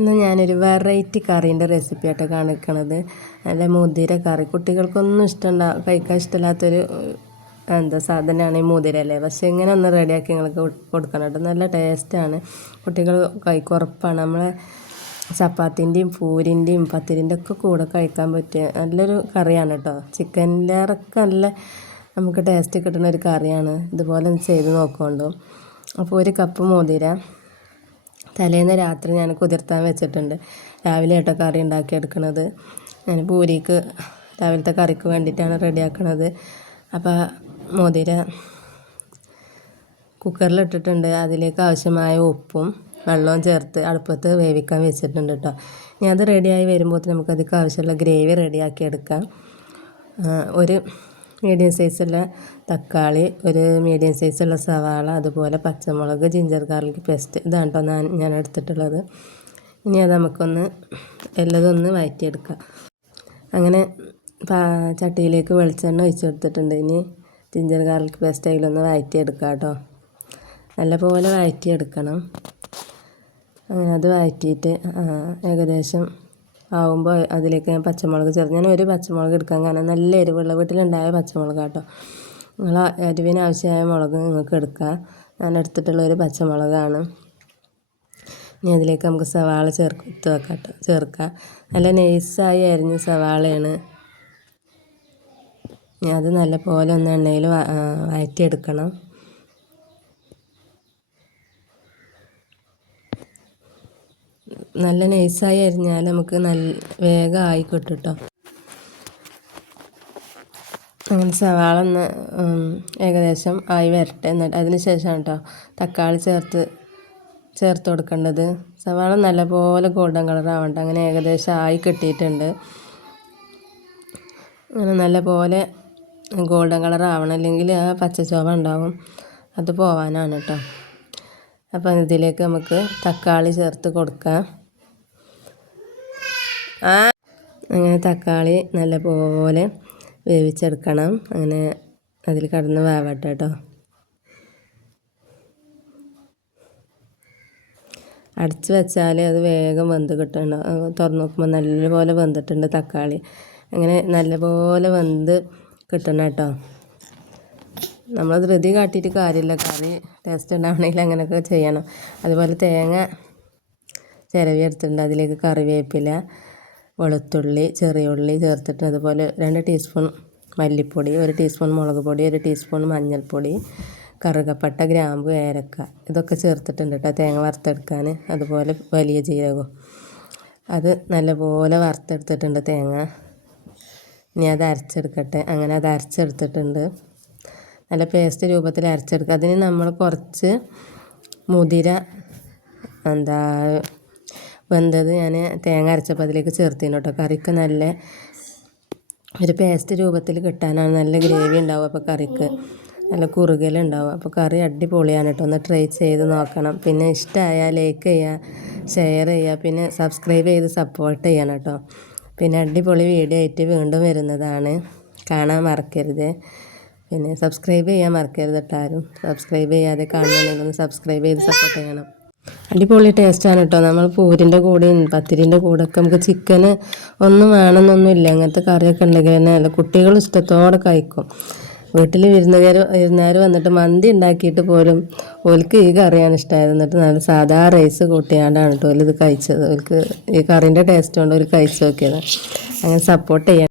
ഇന്ന് ഞാനൊരു variety കറീൻ്റെ recipe ആയിട്ട് കാണിക്കണത്. നല്ല മുതിര കറി. കുട്ടികൾക്കൊന്നും കഴിക്കാൻ ഇഷ്ടമില്ലാത്തൊരു സാധനമാണ് ഈ മുതിര അല്ലേ. പക്ഷേ ഇങ്ങനെ ഒന്ന് റെഡിയാക്കി നിങ്ങൾക്ക് കൊടുക്കണം കേട്ടോ. നല്ല ടേസ്റ്റാണ്, കുട്ടികൾ കഴിക്കും ഉറപ്പാണ്. നമ്മളെ ചപ്പാത്തിൻ്റെയും പൂരിൻ്റെയും പത്തിരിൻ്റെ ഒക്കെ കൂടെ കഴിക്കാൻ പറ്റിയ നല്ലൊരു കറിയാണ് കേട്ടോ. ചിക്കനിലേറൊക്കെ നല്ല നമുക്ക് ടേസ്റ്റ് കിട്ടുന്ന ഒരു കറിയാണ്. ഇതുപോലെ ഒന്ന് ചെയ്ത് നോക്കുകൊണ്ടു. അപ്പോൾ ഒരു കപ്പ് മുതിര തലേന്ന് രാത്രി ഞാൻ കുതിർത്താൻ വെച്ചിട്ടുണ്ട്. രാവിലെ ആയിട്ടോ കറി ഉണ്ടാക്കിയെടുക്കുന്നത്. ഞാൻ പൂരിക്ക് രാവിലത്തെ കറിക്ക് വേണ്ടിയിട്ടാണ് റെഡിയാക്കണത്. അപ്പോൾ മുതിര കുക്കറിലിട്ടിട്ടുണ്ട്. അതിലേക്ക് ആവശ്യമായ ഉപ്പും വെള്ളവും ചേർത്ത് അടുപ്പത്ത് വേവിക്കാൻ വെച്ചിട്ടുണ്ട് കേട്ടോ. ഇനി അത് റെഡിയായി വരുമ്പോൾ നമുക്കതിലേക്ക് ആവശ്യമുള്ള ഗ്രേവി റെഡിയാക്കി എടുക്കാം. ഒരു മീഡിയം സൈസുള്ള തക്കാളി, ഒരു മീഡിയം സൈസുള്ള സവാള, അതുപോലെ പച്ചമുളക്, ജിഞ്ചർ ഗാർലിക് പേസ്റ്റ്, ഇതാണ് കേട്ടോ ഞാൻ എടുത്തിട്ടുള്ളത്. ഇനി അത് നമുക്കൊന്ന് എല്ലാതൊന്ന് വഴറ്റിയെടുക്കാം. അങ്ങനെ ചട്ടിയിലേക്ക് വെളിച്ചെണ്ണ ഒഴിച്ച് കൊടുത്തിട്ടുണ്ട്. ഇനി ജിഞ്ചർ ഗാർലിക് പേസ്റ്റ് അതിലൊന്ന് വഴറ്റിയെടുക്കാം കേട്ടോ. നല്ലപോലെ വഴറ്റിയെടുക്കണം. അങ്ങനെ അത് വഴറ്റിയിട്ട് ഏകദേശം ആവുമ്പോൾ അതിലേക്ക് ഞാൻ പച്ചമുളക് ചേർത്ത്. ഞാൻ ഒരു പച്ചമുളക് എടുക്കാൻ കാരണം നല്ല എരിവുള്ള വീട്ടിലുണ്ടായ പച്ചമുളക് കേട്ടോ. നിങ്ങൾ എരിവിന് ആവശ്യമായ മുളക് നിങ്ങൾക്ക് എടുക്കുക. ഞാൻ എടുത്തിട്ടുള്ള ഒരു പച്ചമുളകാണ്. ഇനി അതിലേക്ക് നമുക്ക് സവാള ചേർക്കാം. നല്ല നൈസായി അരിഞ്ഞ സവാളയാണ്. ഇനി അത് നല്ലപോലെ ഒന്ന് എണ്ണയിൽ വഴറ്റിയെടുക്കണം. നല്ല നൈസായി അരിഞ്ഞാൽ നമുക്ക് വേഗം ആയി കിട്ടും കേട്ടോ. അങ്ങനെ സവാള ഒന്ന് ഏകദേശം ആയി വരട്ടെ. എന്നിട്ട് അതിന് ശേഷം കേട്ടോ തക്കാളി ചേർത്ത് കൊടുക്കേണ്ടത്. സവാള നല്ലപോലെ ഗോൾഡൻ കളർ ആവണ്ട. അങ്ങനെ ഏകദേശം ആയി കിട്ടിയിട്ടുണ്ട്. അങ്ങനെ നല്ലപോലെ ഗോൾഡൻ കളർ ആവണം, അല്ലെങ്കിൽ ആ പച്ചച്ചോവ ഉണ്ടാവും, അത് പോവാനാണ് കേട്ടോ. അപ്പം ഇതിലേക്ക് നമുക്ക് തക്കാളി ചേർത്ത് കൊടുക്കാം. അങ്ങനെ തക്കാളി നല്ലപോലെ വേവിച്ചെടുക്കണം. അങ്ങനെ അതിൽ കിടന്ന് വേവട്ടെ കേട്ടോ. അടച്ച് വെച്ചാൽ അത് വേഗം വെന്ത് കിട്ടണം. തുറന്ന് നോക്കുമ്പോൾ നല്ലപോലെ വെന്തിട്ടുണ്ട് തക്കാളി. അങ്ങനെ നല്ലപോലെ വെന്ത് കിട്ടണം കേട്ടോ. നമ്മൾ ധൃതി കാട്ടിയിട്ട് കാര്യമില്ല. കറി ടേസ്റ്റ് ഉണ്ടാവണമെങ്കിൽ അങ്ങനെയൊക്കെ ചെയ്യണം. അതുപോലെ തേങ്ങ ചിരവി എടുത്തിട്ടുണ്ട്. അതിലേക്ക് കറിവേപ്പില, വെളുത്തുള്ളി, ചെറിയ ഉള്ളി ചേർത്തിട്ട്, അതുപോലെ 2 ടീസ്പൂൺ മല്ലിപ്പൊടി, 1 ടീസ്പൂൺ മുളക് പൊടി, 1 ടീസ്പൂൺ മഞ്ഞൾപ്പൊടി, കറുകപ്പട്ട, ഗ്രാമ്പു, ഏലക്ക, ഇതൊക്കെ ചേർത്തിട്ടുണ്ട് കേട്ടോ തേങ്ങ വറുത്തെടുക്കാൻ. അതുപോലെ വലിയ ജീരകം, അത് നല്ലപോലെ വറുത്തെടുത്തിട്ടുണ്ട് തേങ്ങ. ഇനി അത് അരച്ചെടുക്കട്ടെ. അങ്ങനെ അത് അരച്ചെടുത്തിട്ടുണ്ട്. നല്ല പേസ്റ്റ് രൂപത്തിൽ അരച്ചെടുക്കുക. അതിന് നമ്മൾ കുറച്ച് മുതിര വെന്തത് ഞാൻ തേങ്ങ അരച്ചപ്പോൾ അതിലേക്ക് ചേർത്തിരുന്നു കേട്ടോ. കറിക്ക് നല്ല ഒരു പേസ്റ്റ് രൂപത്തിൽ കിട്ടാനാണ്. നല്ല ഗ്രേവി ഉണ്ടാവും. അപ്പോൾ കറിക്ക് നല്ല കുറുകലുണ്ടാവും. അപ്പോൾ കറി അടിപൊളിയാണ് കേട്ടോ. ഒന്ന് ട്രൈ ചെയ്ത് നോക്കണം. പിന്നെ ഇഷ്ടമായാൽ ലൈക്ക് ചെയ്യുക, ഷെയർ ചെയ്യുക, പിന്നെ സബ്സ്ക്രൈബ് ചെയ്ത് സപ്പോർട്ട് ചെയ്യണം കേട്ടോ. പിന്നെ അടിപൊളി വീഡിയോ ആയിട്ട് വീണ്ടും വരുന്നതാണ്. കാണാൻ മറക്കരുത്. പിന്നെ സബ്സ്ക്രൈബ് ചെയ്യാൻ മറക്കരുത് കേട്ടോ. ആരും സബ്സ്ക്രൈബ് ചെയ്യാതെ കാണുന്നുണ്ടെങ്കിൽ ഒന്ന് സബ്സ്ക്രൈബ് ചെയ്ത് സപ്പോർട്ട് ചെയ്യണം. അടിപൊളി ടേസ്റ്റാണ് കേട്ടോ. നമ്മൾ പൂരിൻ്റെ കൂടെയും പത്തിരിൻ്റെ കൂടെ ഒക്കെ നമുക്ക് ചിക്കന് ഒന്നും വേണമെന്നൊന്നുമില്ല. അങ്ങനത്തെ കറിയൊക്കെ ഉണ്ടെങ്കിൽ തന്നെ അല്ല, കുട്ടികൾ ഇഷ്ടത്തോടെ കഴിക്കും. വീട്ടിൽ വിരുന്നുകാർ വന്നിട്ട് മന്തി ഉണ്ടാക്കിയിട്ട് പോലും ഓൽക്ക് ഈ കറിയാണ് ഇഷ്ടമായത്. എന്നിട്ട് നല്ല സാധാ റൈസ് കൂട്ടിയാണ്ടാണ് കേട്ടോ ഇത് കഴിച്ചത്. ഓൽക്ക് ഈ കറിൻ്റെ ടേസ്റ്റ് കൊണ്ട് ഒരു കഴിച്ച് നോക്കിയത്. അങ്ങനെ സപ്പോർട്ട് ചെയ്യണം.